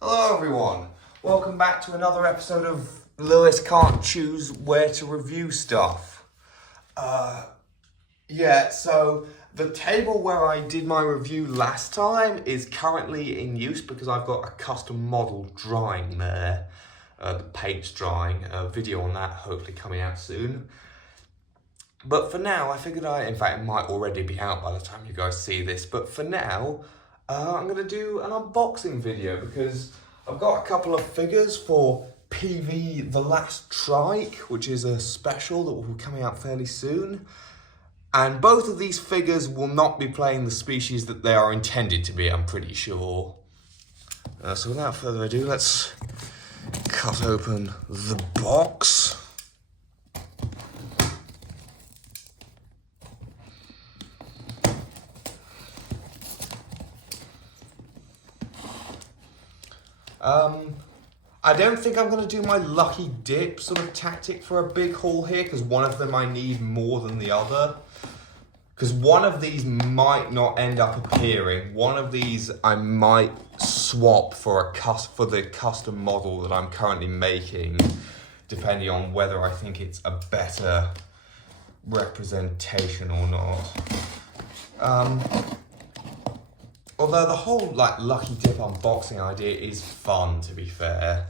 Hello everyone, welcome back to another episode of Lewis Can't Choose Where to Review Stuff. So the table where I did my review last time is currently in use because I've got a custom model drying there. The paint's drying, a video on that hopefully coming out soon. But for now, I figured in fact it might already be out by the time you guys see this, but for now, I'm going to do an unboxing video because I've got a couple of figures for PV The Last Trike, which is a special that will be coming out fairly soon. And both of these figures will not be playing the species that they are intended to be, I'm pretty sure. So without further ado, let's cut open the box. I don't think I'm going to do my lucky dip sort of tactic for a big haul here, because one of them I need more than the other. Because one of these might not end up appearing. One of these I might swap for the custom model that I'm currently making, depending on whether I think it's a better representation or not. Although the whole lucky dip unboxing idea is fun, to be fair.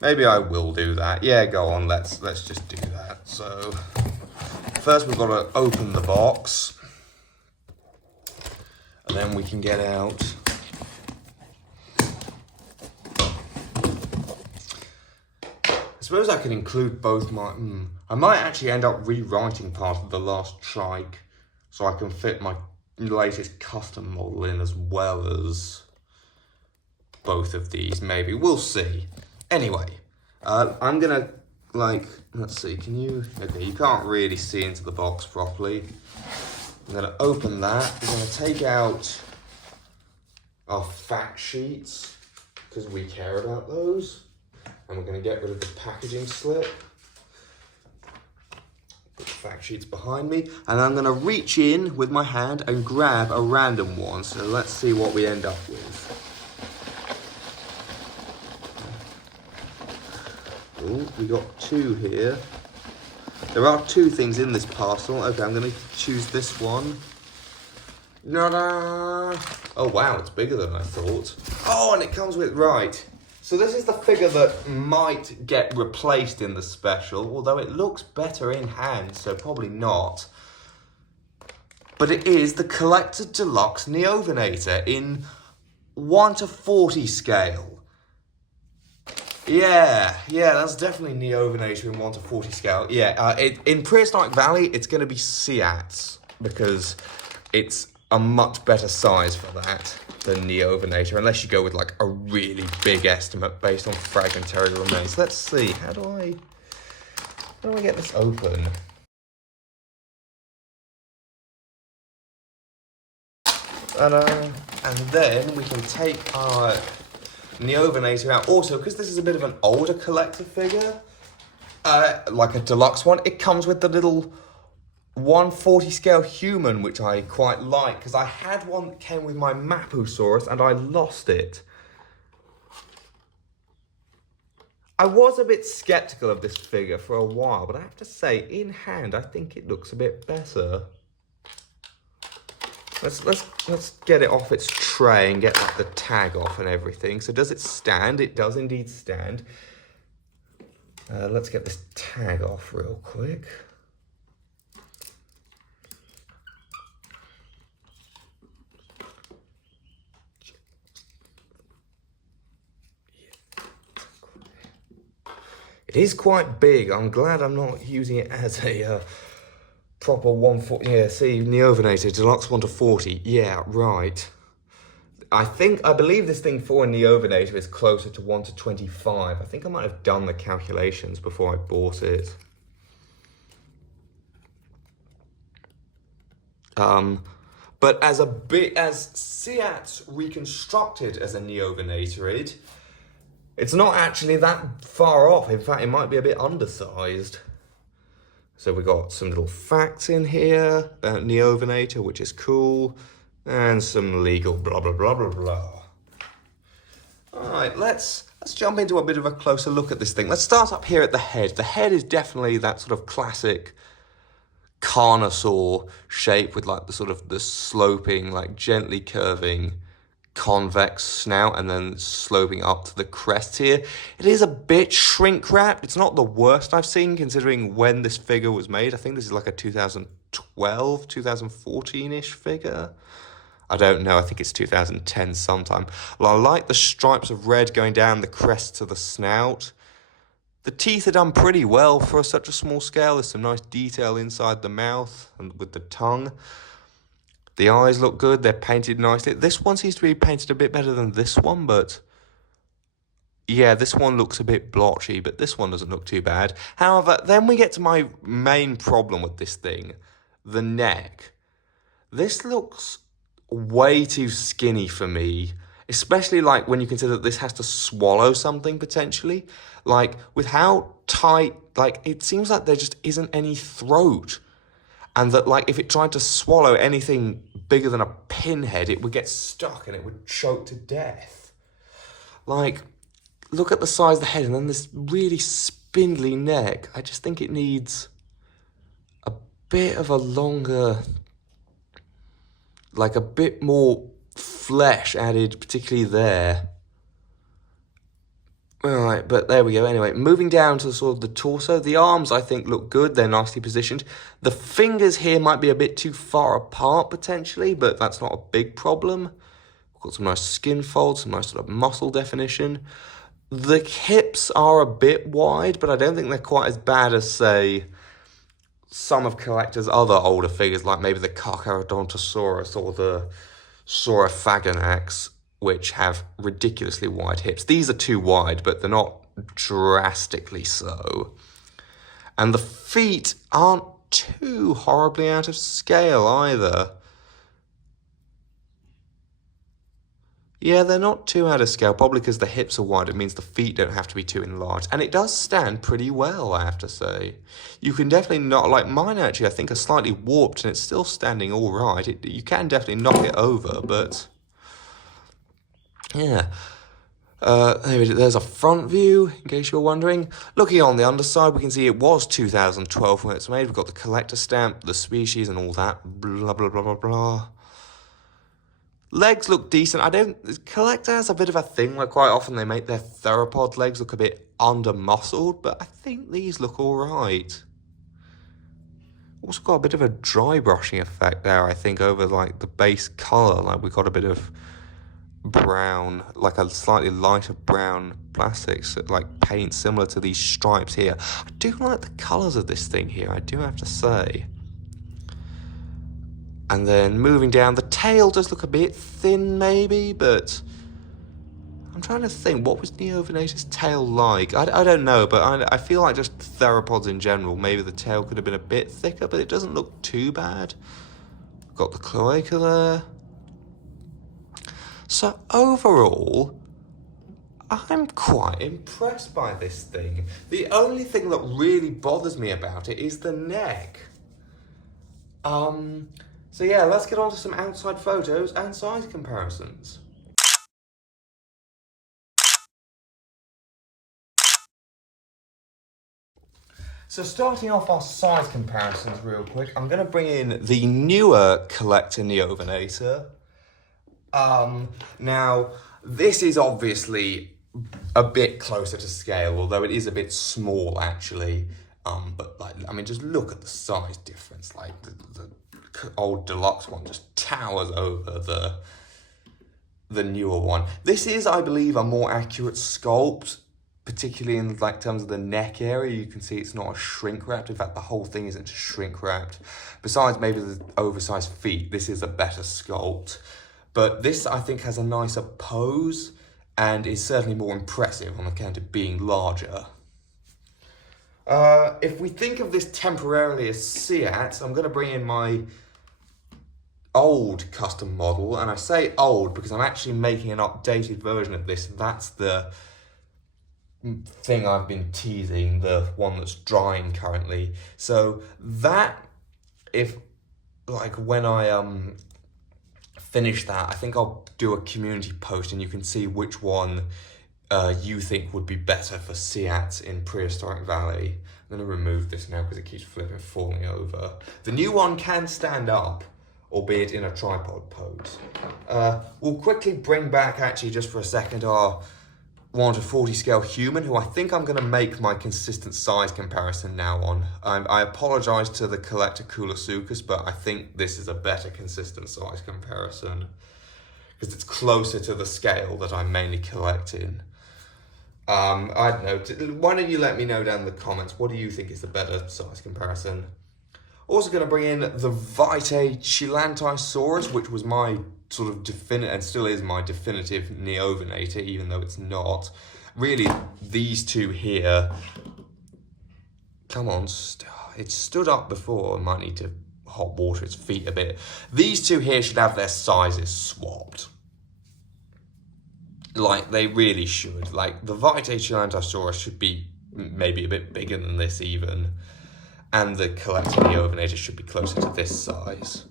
Maybe I will do that. Yeah, go on, let's just do that. So first we've got to open the box, and then we can get out I suppose I could include both my I might actually end up rewriting part of The Last Trike so I can fit my latest custom model in as well as both of these, maybe. We'll see. Anyway, I'm gonna, let's see, okay, you can't really see into the box properly. I'm gonna open that. We're gonna take out our fact sheets, because we care about those. And we're gonna get rid of the packaging slip. Put the fact sheets behind me, and I'm gonna reach in with my hand and grab a random one. So let's see what we end up with. Oh, we got two here. There are two things in this parcel. Okay, I'm gonna choose this one. Ta-da! Oh wow, it's bigger than I thought. Oh, and it comes with, right. So this is the figure that might get replaced in the special, although it looks better in hand, so probably not. But it is the CollectA Deluxe Neovenator in 1:40 scale. Yeah, that's definitely Neovenator in 1:40 scale. Yeah, in Prehistoric Valley, it's going to be Seats, because it's a much better size for that than Neovenator, unless you go with a really big estimate based on fragmentary remains. Let's see, how do I get this open? And then we can take our Neovenator out. Also, because this is a bit of an older collector figure, like a deluxe one, it comes with the little 1:40 scale human, which I quite like, because I had one that came with my Mapusaurus and I lost it. I was a bit skeptical of this figure for a while, but I have to say, in hand, I think it looks a bit better. Let's get it off its tray and get the tag off and everything. So does it stand? It does indeed stand. Let's get this tag off real quick. It is quite big. I'm glad I'm not using it as a proper 1:40. Yeah, see, Neovenator Deluxe 1:40. Yeah, right. I believe this thing for a Neovenator is closer to 1:25. I think I might have done the calculations before I bought it. But as Seats reconstructed as a Neovenator, it's not actually that far off. In fact, it might be a bit undersized. So we got some little facts in here about Neovenator, which is cool. And some legal blah, blah, blah, blah, blah. All right, let's jump into a bit of a closer look at this thing. Let's start up here at the head. The head is definitely that sort of classic carnosaur shape with like the sort of the sloping, like gently curving convex snout and then sloping up to the crest here. It is a bit shrink wrapped. It's not the worst I've seen considering when this figure was made. I think this is like a 2012, 2014-ish figure. I don't know, I think it's 2010 sometime. Well, I like the stripes of red going down the crest to the snout. The teeth are done pretty well for such a small scale. There's some nice detail inside the mouth and with the tongue. The eyes look good, they're painted nicely. This one seems to be painted a bit better than this one, but yeah, this one looks a bit blotchy, but this one doesn't look too bad. However, then we get to my main problem with this thing, the neck. This looks way too skinny for me, especially like when you consider that this has to swallow something potentially. Like with how tight, like it seems like there just isn't any throat. And that like if it tried to swallow anything bigger than a pinhead, it would get stuck and it would choke to death. Like, look at the size of the head and then this really spindly neck. I just think it needs a bit of a longer, like a bit more flesh added, particularly there. Alright, but there we go. Anyway, moving down to sort of the torso. The arms, I think, look good. They're nicely positioned. The fingers here might be a bit too far apart, potentially, but that's not a big problem. We've got some nice skin folds, some nice sort of muscle definition. The hips are a bit wide, but I don't think they're quite as bad as, say, some of CollectA's other older figures, like maybe the Carcharodontosaurus or the Saurophaganax, which have ridiculously wide hips. These are too wide, but they're not drastically so. And the feet aren't too horribly out of scale either. Yeah, they're not too out of scale, probably because the hips are wide. It means the feet don't have to be too enlarged. And it does stand pretty well, I have to say. You can definitely not, like mine actually, I think are slightly warped and it's still standing all right. You can definitely knock it over, but yeah. There's a front view, in case you're wondering. Looking on the underside, we can see it was 2012 when it's made. We've got the collector stamp, the species, and all that. Blah, blah, blah, blah, blah. Legs look decent. CollectA has a bit of a thing where quite often they make their theropod legs look a bit under-muscled, but I think these look alright. Also got a bit of a dry brushing effect there, I think, over like the base colour. Like we got a bit of brown, like a slightly lighter brown plastics, like paint similar to these stripes here. I do like the colours of this thing here, I do have to say. And then moving down, the tail does look a bit thin maybe, but I'm trying to think, what was Neovenator's tail like? I don't know, but I feel like just theropods in general, maybe the tail could have been a bit thicker, but it doesn't look too bad. Got the cloaca there. So overall, I'm quite impressed by this thing. The only thing that really bothers me about it is the neck. So yeah, let's get on to some outside photos and size comparisons. So starting off our size comparisons real quick, I'm going to bring in the newer CollectA Neovenator. Now, this is obviously a bit closer to scale, although it is a bit small actually. But like, I mean, just look at the size difference. Like the old deluxe one just towers over the newer one. This is, I believe, a more accurate sculpt, particularly in like terms of the neck area. You can see it's not a shrink wrapped. In fact, the whole thing isn't shrink wrapped. Besides maybe the oversized feet, this is a better sculpt. But this, I think, has a nicer pose and is certainly more impressive on account of being larger. If we think of this temporarily as Seat, I'm going to bring in my old custom model. And I say old because I'm actually making an updated version of this. That's the thing I've been teasing, the one that's drying currently. So that, if, like, when I finish that, I think I'll do a community post and you can see which one you think would be better for Seat in Prehistoric Valley. I'm going to remove this now because it keeps flipping, falling over. The new one can stand up, albeit in a tripod pose. We'll quickly bring back, actually, just for a second, our 1/40 scale human, who I think I'm going to make my consistent size comparison now on. I apologise to the CollectA Deluxe, but I think this is a better consistent size comparison because it's closer to the scale that I'm mainly collecting. I don't know, why don't you let me know down in the comments, what do you think is the better size comparison? Also going to bring in the Vitae Chilantisaurus, which was my sort of definitive, and still is my definitive Neovenator, even though it's not. Really, these two here, come on, it stood up before, I might need to hot water its feet a bit. These two here should have their sizes swapped. Like, they really should. Like, the Vitae Chilantisaurus should be maybe a bit bigger than this even. And the CollectA Neovenator should be closer to this size.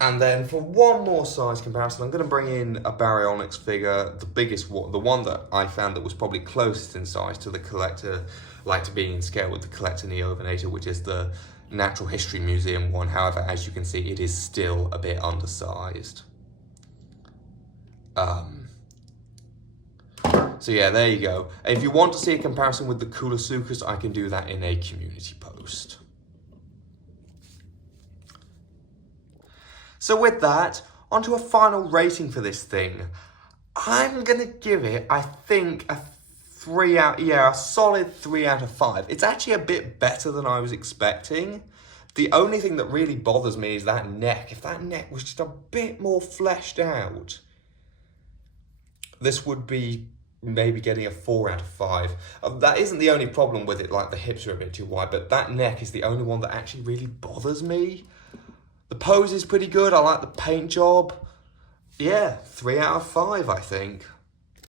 And then for one more size comparison, I'm going to bring in a Baryonyx figure, the biggest one, the one that I found that was probably closest in size to the CollectA, like to being in scale with the CollectA Neovenator, which is the Natural History Museum one. However, as you can see, it is still a bit undersized. So yeah, there you go. If you want to see a comparison with the Deluxe, I can do that in a community post. So with that, onto a final rating for this thing. I'm gonna give it, I think, a solid 3 out of 5. It's actually a bit better than I was expecting. The only thing that really bothers me is that neck. If that neck was just a bit more fleshed out, this would be maybe getting a 4 out of 5. That isn't the only problem with it, like the hips are a bit too wide, but that neck is the only one that actually really bothers me. The pose is pretty good, I like the paint job. Yeah, 3 out of 5, I think.